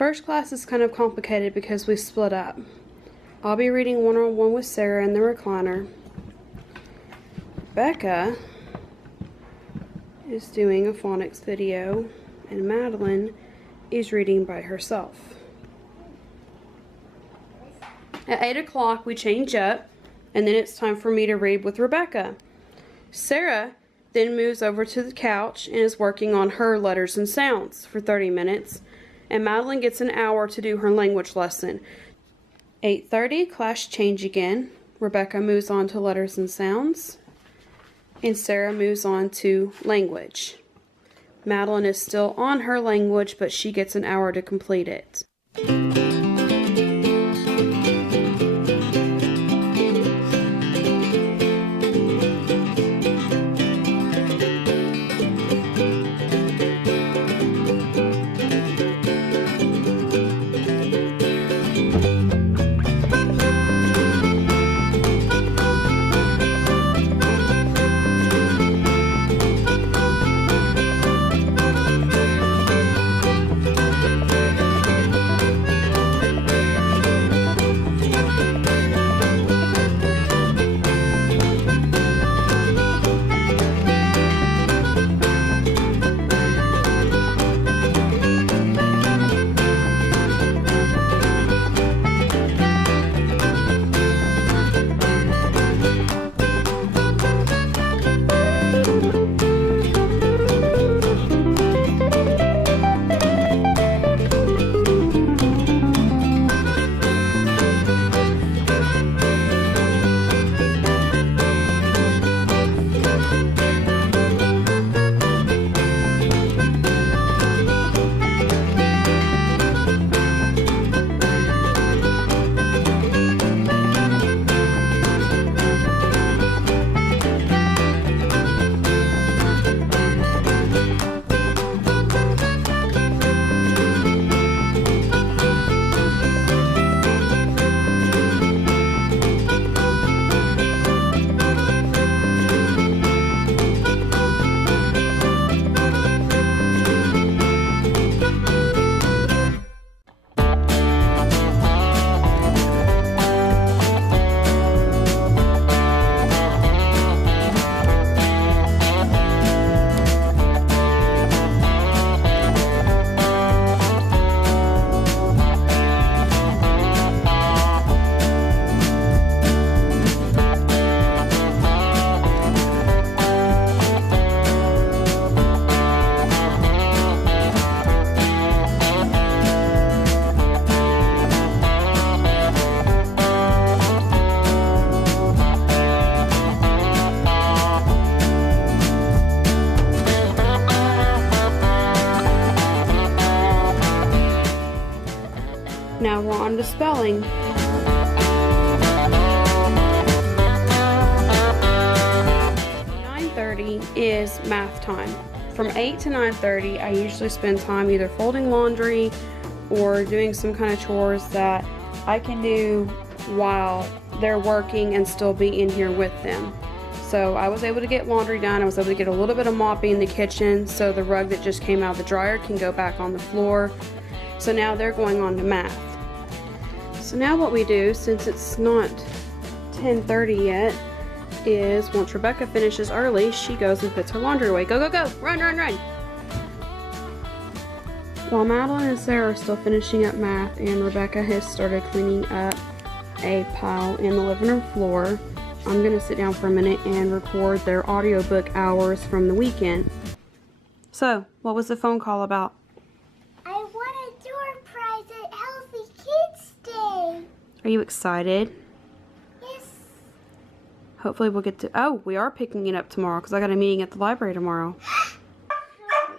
First class is kind of complicated because we split up. I'll be reading one-on-one with Sarah in the recliner. Becca is doing a phonics video, and Madeline is reading by herself. At 8 o'clock we change up, and then it's time for me to read with Rebecca. Sarah then moves over to the couch and is working on her letters and sounds for 30 minutes, and Madeline gets an hour to do her language lesson. 8:30, class change again. Rebecca moves on to letters and sounds, and Sarah moves on to language. Madeline is still on her language, but she gets an hour to complete it. Now we're on to spelling. 9:30 is math time. From 8 to 9:30, I usually spend time either folding laundry or doing some kind of chores that I can do while they're working and still be in here with them. So I was able to get laundry done. I was able to get a little bit of mopping in the kitchen so the rug that just came out of the dryer can go back on the floor. So now they're going on to math. So now what we do, since it's not 10:30 yet, is once Rebecca finishes early, she goes and puts her laundry away. Go, go, go! Run, run, run! While Madeline and Sarah are still finishing up math and Rebecca has started cleaning up a pile in the living room floor, I'm going to sit down for a minute and record their audiobook hours from the weekend. So, what was the phone call about? I won a door prize at Healthy Kids Day. Are you excited? Yes. Hopefully we'll get to... Oh, we are picking it up tomorrow because I got a meeting at the library tomorrow.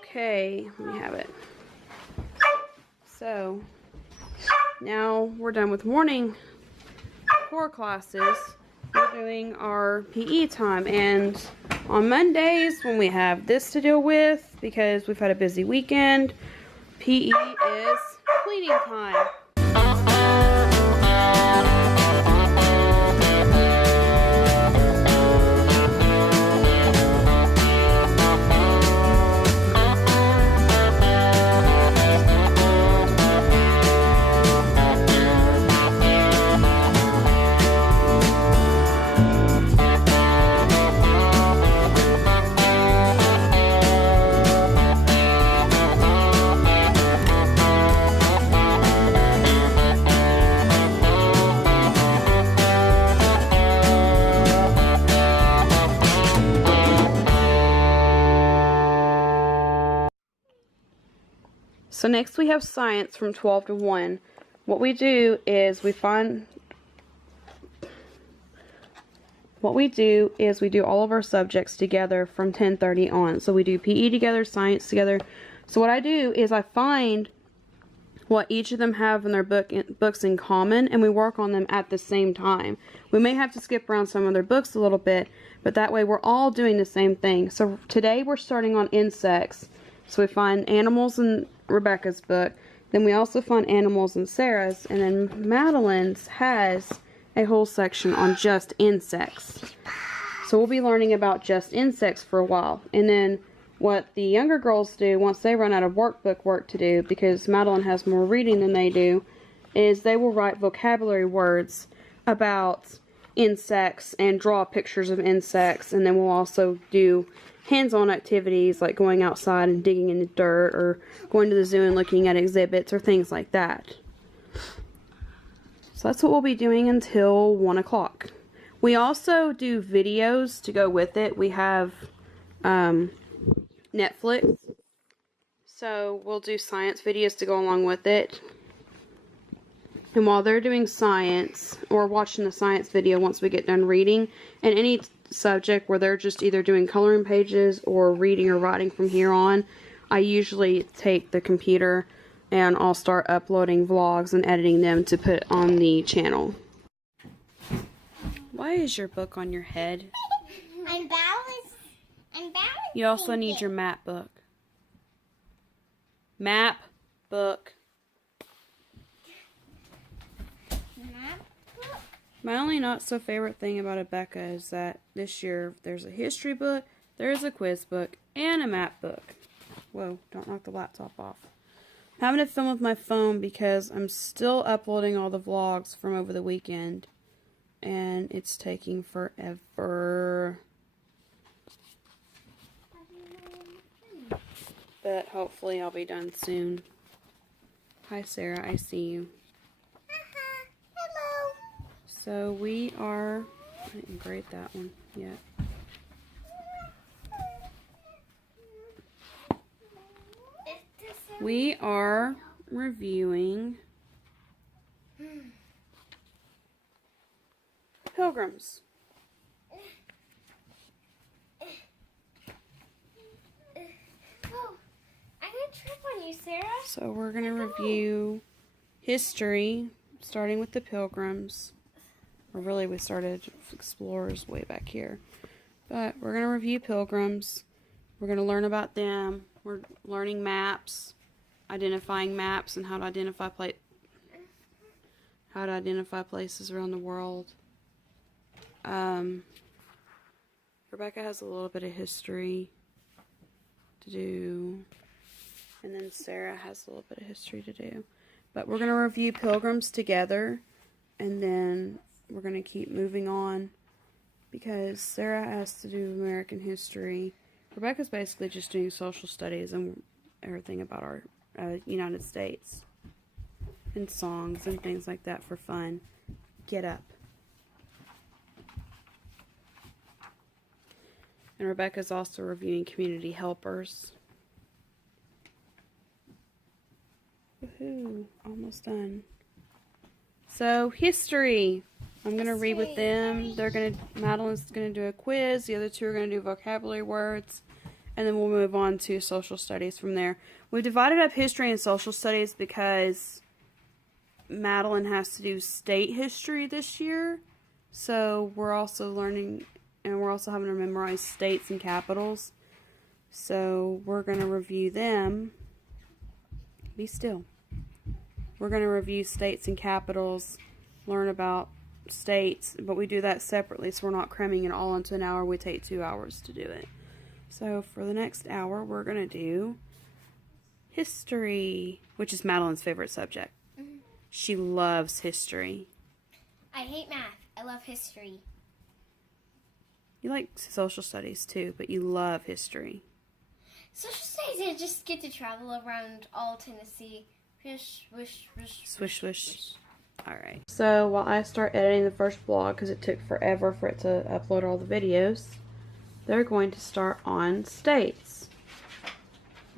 Okay, let me have it. So, now we're done with morning core classes. We're doing our PE time, and on Mondays when we have this to deal with because we've had a busy weekend, PE is cleaning time. So next we have science from 12 to 1. What we do is we do all of our subjects together from 10:30 on. So we do PE together, science together. So what I do is I find what each of them have in their books in common, and we work on them at the same time. We may have to skip around some of their books a little bit, but that way we're all doing the same thing. So today we're starting on insects. So we find animals in Rebecca's book. Then we also find animals in Sarah's, and then Madeline's has a whole section on just insects. So we'll be learning about just insects for a while. And then what the younger girls do once they run out of workbook work to do, because Madeline has more reading than they do, is they will write vocabulary words about insects and draw pictures of insects. And then we'll also do hands-on activities like going outside and digging in the dirt, or going to the zoo and looking at exhibits or things like that. So that's what we'll be doing until 1 o'clock. We also do videos to go with it. We have Netflix, so we'll do science videos to go along with it. And while they're doing science, or watching the science video once we get done reading, and any subject where they're just either doing coloring pages or reading or writing from here on, I usually take the computer and I'll start uploading vlogs and editing them to put on the channel. Why is your book on your head? I'm balanced. You also need your map book. Map book. Map book? My only not so favorite thing about Rebecca is that this year there's a history book, there's a quiz book, and a map book. Whoa, don't knock the laptop off. I'm having to film with my phone because I'm still uploading all the vlogs from over the weekend, and it's taking forever. But hopefully I'll be done soon. Hi Sarah, I see you. Hello. So we are, I didn't grade that one yet. We are reviewing Pilgrims. Oh, I'm gonna trip on you, Sarah. So we're going to review history, starting with the Pilgrims. Or really we started explorers way back here. But we're going to review Pilgrims. We're going to learn about them. We're learning maps, identifying maps, and how to identify places around the world. Rebecca has a little bit of history to do, and then Sarah has a little bit of history to do. But we're going to review Pilgrims together, and then we're going to keep moving on because Sarah has to do American history. Rebecca's basically just doing social studies and everything about our United States, and songs and things like that for fun. Get up. And Rebecca's also reviewing community helpers. Woohoo, almost done. So, history. I'm going to read with them. Madeline's going to do a quiz. The other two are going to do vocabulary words. And then we'll move on to social studies from there. We divided up history and social studies because Madeline has to do state history this year. So we're also learning, and we're also having to memorize states and capitals. So we're going to review them. Be still. We're going to review states and capitals, learn about states, but we do that separately, so we're not cramming it all into an hour. We take 2 hours to do it. So for the next hour, we're going to do history, which is Madeline's favorite subject. Mm-hmm. She loves history. I hate math. I love history. You like social studies too, but you love history. Social studies, I just get to travel around all Tennessee. Swish, swish, swish. Swish, swish. Alright. So while I start editing the first vlog, because it took forever for it to upload all the videos, they're going to start on states.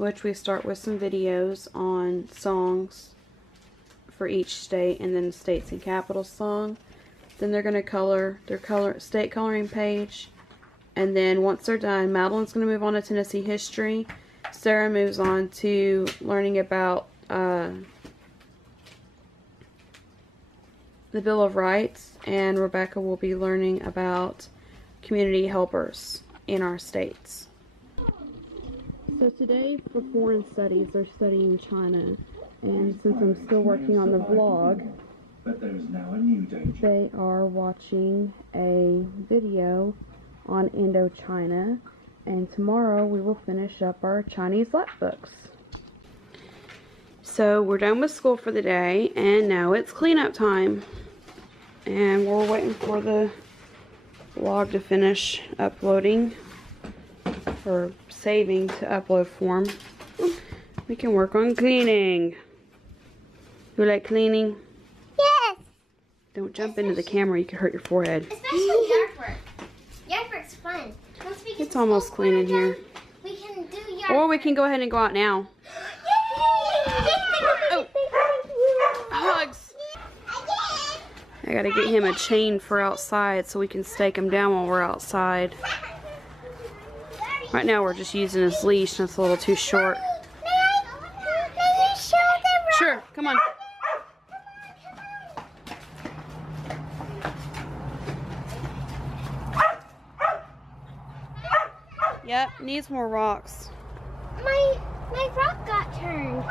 which we start with some videos on songs for each state, and then the states and capital song. Then they're going to color their state coloring page, and then once they're done, Madeline's going to move on to Tennessee history. Sarah moves on to learning about the Bill of Rights, and Rebecca will be learning about community helpers in our states. So today for foreign studies, they're studying China, and since I'm still working on the vlog, but there is now a new danger. They are watching a video on Indochina, and tomorrow we will finish up our Chinese lap books. So we're done with school for the day, and now it's cleanup time. And we're waiting for the vlog to finish uploading, or saving to upload form. We can work on cleaning. You like cleaning? Yes. Don't jump into the camera, you could hurt your forehead. Especially yard work. Yard work's fun. Once we get It's almost clean in here. We can do yard Or we can go ahead and go out now. Oh. Hugs. I gotta get him a chain for outside so we can stake him down while we're outside. Right now we're just using his leash and it's a little too short. Sure, come on. Yep, needs more rocks. My rock got turned.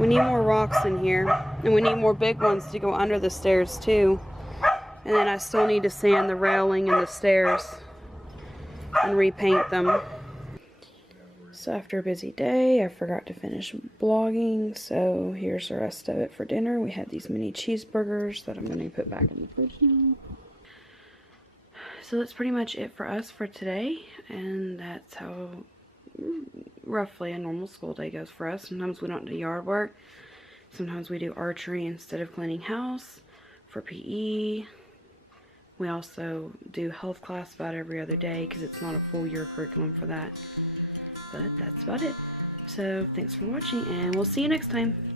We need more rocks in here. And we need more big ones to go under the stairs too. And then I still need to sand the railing and the stairs and repaint them. So after a busy day, I forgot to finish vlogging. So here's the rest of it for dinner. We had these mini cheeseburgers that I'm going to put back in the fridge now. So that's pretty much it for us for today, and that's how roughly a normal school day goes for us. Sometimes we don't do yard work, sometimes we do archery instead of cleaning house. For PE, we also do health class about every other day because it's not a full year curriculum for that. But that's about it. So thanks for watching, and we'll see you next time.